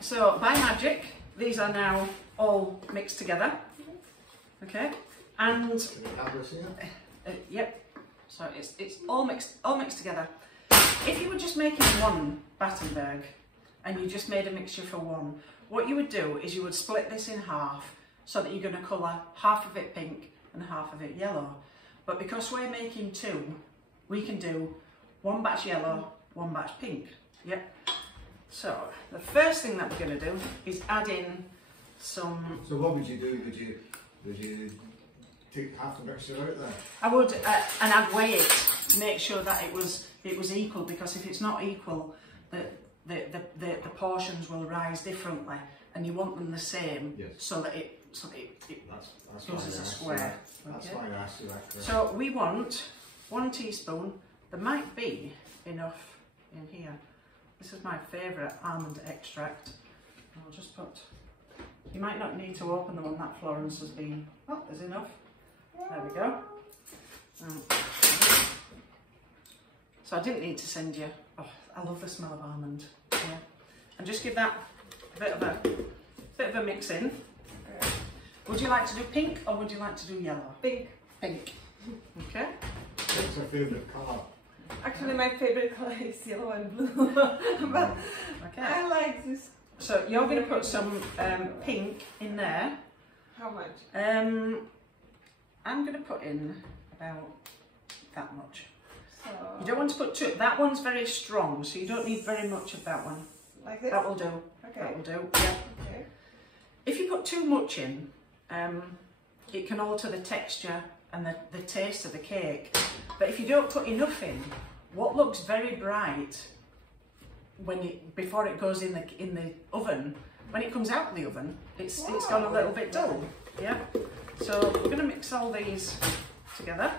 so by magic, these are now all mixed together. Okay, and yep. So it's all mixed together. If you were just making one Battenberg and you just made a mixture for one, what you would do is you would split this in half so that you're going to colour half of it pink and half of it yellow. But because we're making two, we can do one batch yellow, one batch pink. Yep. So the first thing that we're going to do is add in some. So what would you do? Would you take half the mixture out there? I would, and I'd weigh it, make sure that it was equal, because if it's not equal, the portions will rise differently, and you want them the same, yes, so that it goes as a square. That's why I asked you that. So we want 1 teaspoon. There might be enough in here. This is my favourite almond extract. I'll just put. You might not need to open the one that Florence has been. Oh, there's enough. There we go. So I didn't need to send you. Oh, I love the smell of almond. Yeah. And just give that a bit of a mix in. Would you like to do pink or would you like to do yellow? Pink. Pink. Okay. What's your favourite colour? Actually, my favourite colour is yellow and blue. But okay. I like this. So you're going to put some pink in there. How much? I'm going to put in about that much. So you don't want to put too. That one's very strong, so you don't need very much of that one. Like this? That will do. Okay. That will do. Yeah. Okay. If you put too much in, it can alter the texture and the taste of the cake. But if you don't put enough in, what looks very bright before it goes in the oven, when it comes out of the oven, it's gone a little bit dull. Yeah. So we're going to mix all these together.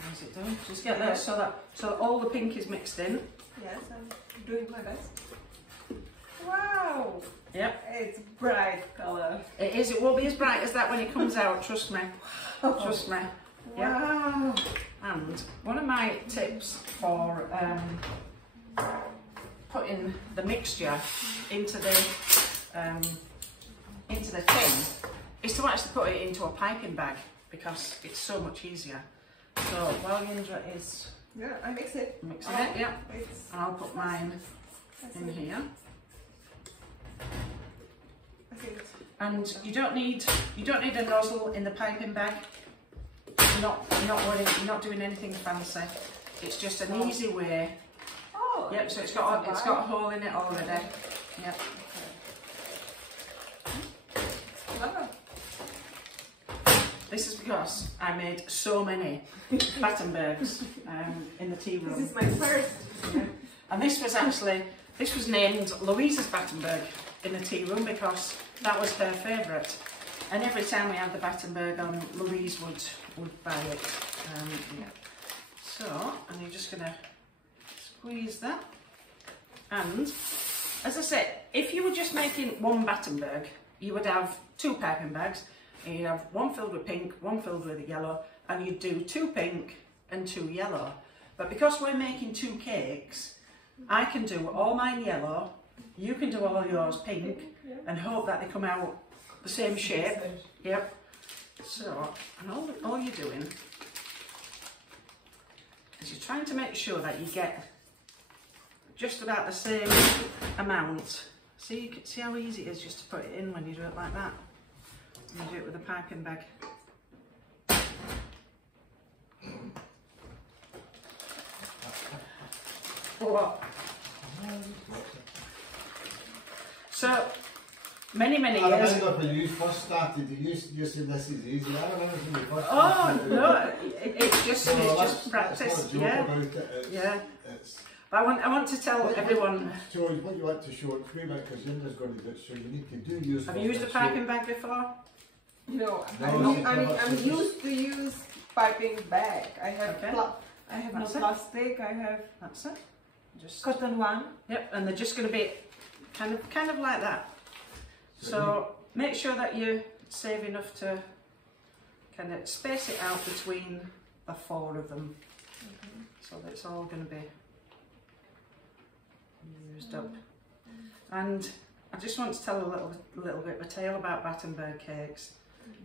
How's it doing? Just get that so that all the pink is mixed in. Yes, I'm doing my best. Wow! Yep. It's bright colour. It is. It won't be as bright as that when it comes out. Trust me. Trust me. Wow. Yep. And one of my tips for putting the mixture into the tin is to actually put it into a piping bag, because it's so much easier. So while Jindra is I mix it. Mixing it, yeah. And I'll put mine in here. And you don't need a nozzle in the piping bag. You're not doing anything fancy. It's just an easy way. Oh. Yep. So it's got a hole in it already. Yep. Clever. This is because I made so many Battenbergs in the tea room. This is my first. Yeah. And this was named Louisa's Battenberg in the tea room because that was her favourite. And every time we had the Battenberg on, Louise would buy it. Yeah. So, and you're just going to squeeze that. And, as I said, if you were just making one Battenberg, you would have 2 piping bags. And you'd have one filled with pink, one filled with yellow, and you'd do 2 pink and 2 yellow. But because we're making 2 cakes, I can do all mine yellow, you can do all yours pink, and hope that they come out the same shape. Yep. So, and all you're doing is you're trying to make sure that you get just about the same amount. See how easy it is just to put it in when you do it like that. And you do it with a piping bag. What? So, many years. I remember when you first started, you said this is easy. I remember when you first Oh started. no, it's just practice. That's what I joke about it. Yeah. But I want to tell everyone. So what you want to show it to me, because Jindra's going to do it, so you need to use. Have you used a piping bag before? No, I'm used to use piping bag. I have I have no plastic. I have that's it. Just cotton one. Yep, and they're just going to be kind of like that. So make sure that you save enough to kind of space it out between the 4 of them, so that it's all going to be used up. And I just want to tell a little bit of a tale about Battenberg cakes.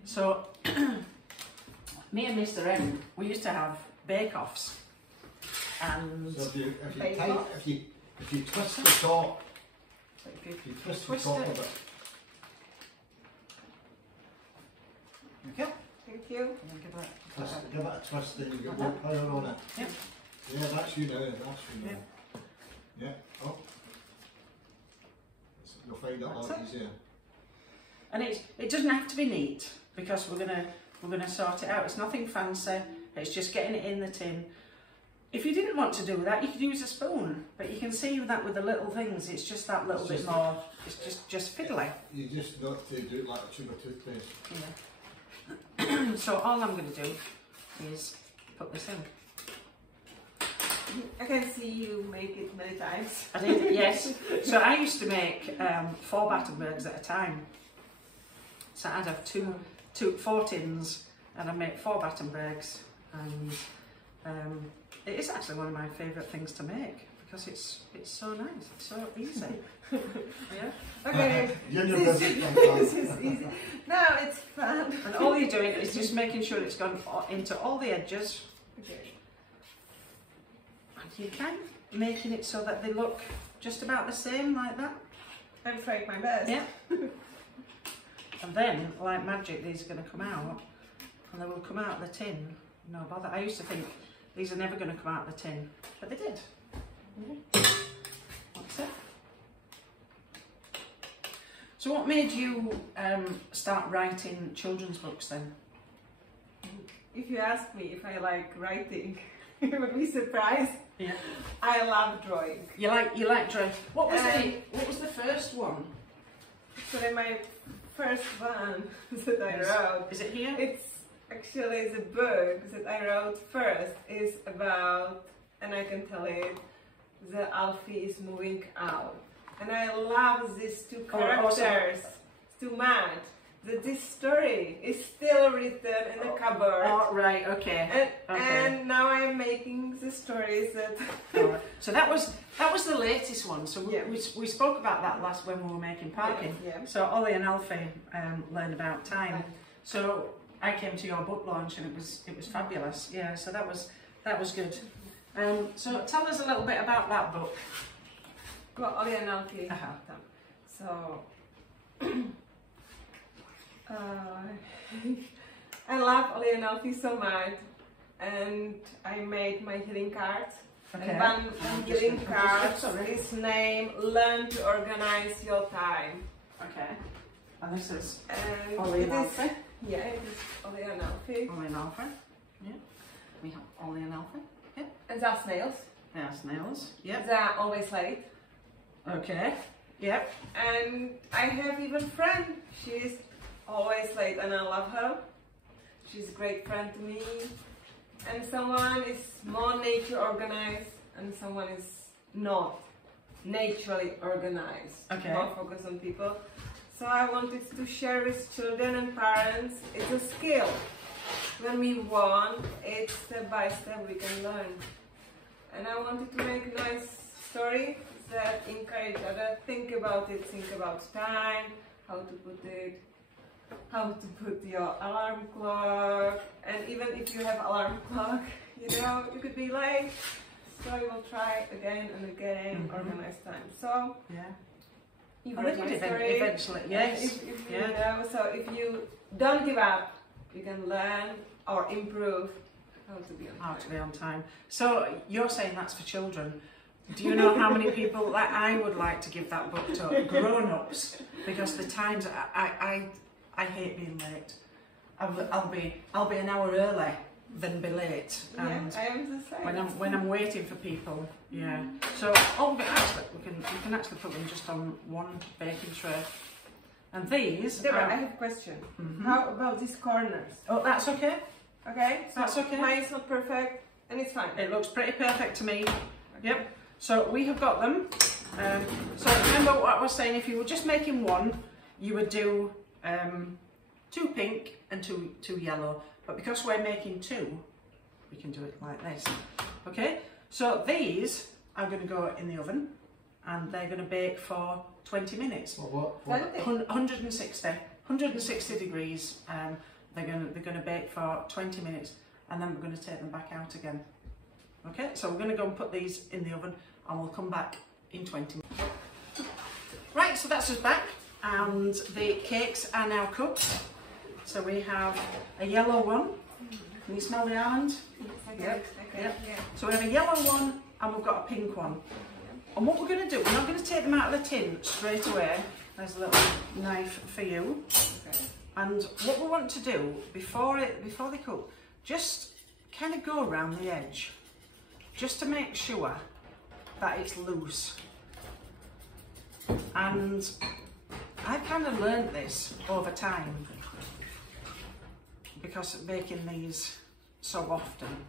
So, me and Mr. M, we used to have bake-offs. And so if you twist the top, if you twist the top of it. Okay. Thank you. Give it a twist, then you get more power on it. Yep. Yeah, that's you now. That's you now. Yeah. Oh. You'll find it a lot easier. And it doesn't have to be neat because we're gonna sort it out. It's nothing fancy. It's just getting it in the tin. If you didn't want to do that, you could use a spoon. But you can see that with the little things, it's just that little bit more. It's just fiddly. You just got to do it like a tube of toothpaste. Yeah. So all I'm going to do is put this in. I can see you make it many times. I did, yes. So I used to make 4 Battenbergs at a time. So I'd have four tins, and I'd make 4 Battenbergs, and it is actually one of my favourite things to make because it's so nice, it's so easy. Yeah. Okay. This is easy. No, it's fun. And all you're doing is just making sure it's gone into all the edges. Okay. And you can making it so that they look just about the same like that. I'm trying my best. Yeah. And then, like magic, these are going to come out, and they will come out of the tin. No bother. I used to think these are never going to come out of the tin, but they did. That's it. So what made you start writing children's books then? If you ask me if I like writing, you would be surprised. Yeah. I love drawing. You like drawing. What was the first one? So my first one that I wrote. Is it here? It's actually the book that I wrote first is about, and I can tell it, the Alfie is moving out. And I love these 2 characters too much that this story is still written in the cupboard. Oh, right, okay. And now I'm making the stories that... Right. So that was the latest one. So we spoke about that last when we were making Parking. Yeah. So So Ollie and Alfie learned about time. So I came to your book launch and it was fabulous. Yeah, so that was good. So tell us a little bit about that book. well, Ollie and Alfie. So I love Ollie and Alfie so much, and I made my healing cards. Okay. And one healing card is named "Learn to Organize Your Time." Okay. And this is And Ollie and Alfie. Yeah, it is Ollie and Alfie. Ollie and Alfie. Yeah. We have Ollie and Alfie. Yeah. And they're snails. They are snails. Yeah. They're always late. Okay. Yep. And I have even a friend. She's always late, and I love her. She's a great friend to me. And someone is more nature organized, and someone is not naturally organized. Okay. More focused on people. So I wanted to share with children and parents. It's a skill. When we want, it's step by step we can learn. And I wanted to make a nice story that encourage others. Think about it. Think about time, how to put it, how to put your alarm clock, and even if you have alarm clock, you could be late. So I will try again and again, organize time. So yeah. You read my story. Eventually, yes. So if you don't give up, you can learn or improve how to be on time. So you're saying that's for children. Do you know how many people that I would like to give that book to? Grown-ups, because the times I hate being late. I'll be an hour early than be late. And I am the same. When I'm waiting for people, yeah. So actually we can actually put them just on one baking tray. And these. Deborah, I have a question. How about these corners? Oh, that's okay. Okay, so that's okay. Mine is not perfect, and it's fine. It looks pretty perfect to me. Okay. Yep. So we have got them. So remember what I was saying, if you were just making one, you would do 2 pink and two yellow. But because we're making 2, we can do it like this. Okay, so these are going to go in the oven and they're going to bake for 20 minutes. What? 160 degrees. They're going to bake for 20 minutes, and then we're going to take them back out again. Okay, so we're going to go and put these in the oven, and we'll come back in 20 minutes. Right, so that's us back, and the cakes are now cooked. So we have a yellow one. Can you smell the almond? Yep. So we have a yellow one, and we've got a pink one. And what we're going to do, we're not going to take them out of the tin straight away. There's a little knife for you. Okay. And what we want to do before they cook, just kind of go around the edge, just to make sure that it's loose. And I've kind of learned this over time, because of baking these so often,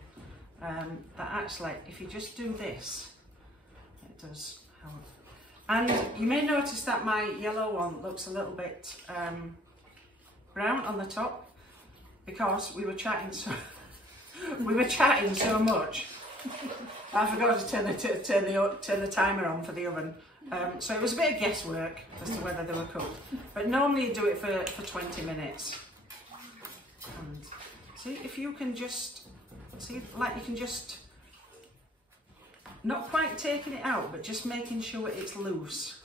that actually if you just do this, it does help. And you may notice that my yellow one looks a little bit brown on the top, because we were chatting so much. I forgot to turn the timer on for the oven. So it was a bit of guesswork as to whether they were cooked. But normally you do it for 20 minutes. And see if you can just, like you can just, not quite taking it out, but just making sure it's loose.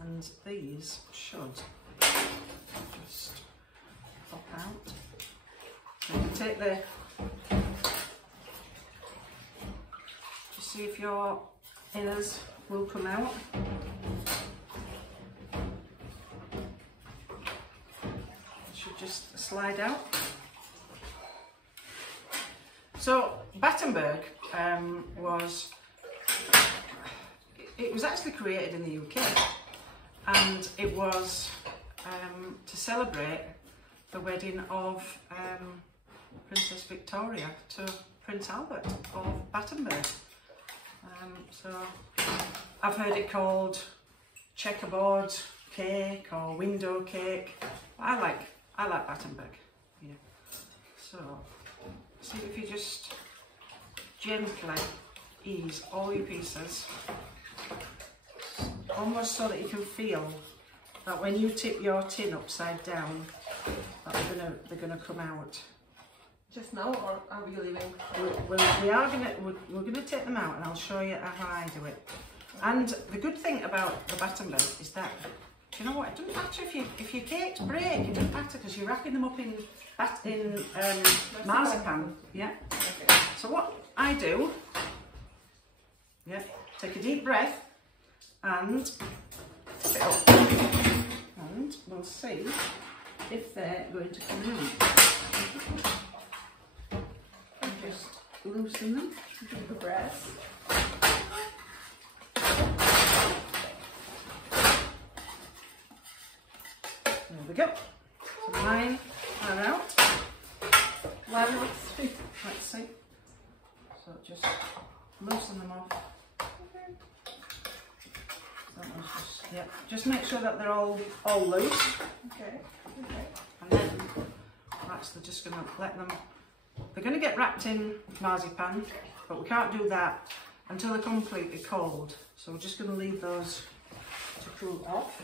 And these should just pop out. You can take the, just see if your inners will come out. Should just slide out. So Battenberg was actually created in the UK, and it was to celebrate the wedding of Princess Victoria to Prince Albert of Battenberg. So I've heard it called checkerboard cake or window cake. I like Battenberg. Yeah. So see if you just gently ease all your pieces, almost so that you can feel that when you tip your tin upside down, that they're gonna come out. Just now, or are we leaving? We're gonna take them out, and I'll show you how I do it. And the good thing about the Battenberg is that, do you know what? It doesn't matter if your cakes break. It doesn't matter, because you're wrapping them up in marzipan. Yeah. Okay. So what I do, yeah, take a deep breath and tip it up, and we'll see if they're going to come out. And just loosen them. Deep breath. There we go. So mine are out. Let's see. So just loosen them off. Okay. That one's just make sure that they're all loose. Okay. And then actually just going to let them. They're going to get wrapped in marzipan, but we can't do that until they're completely cold. So we're just going to leave those to cool off.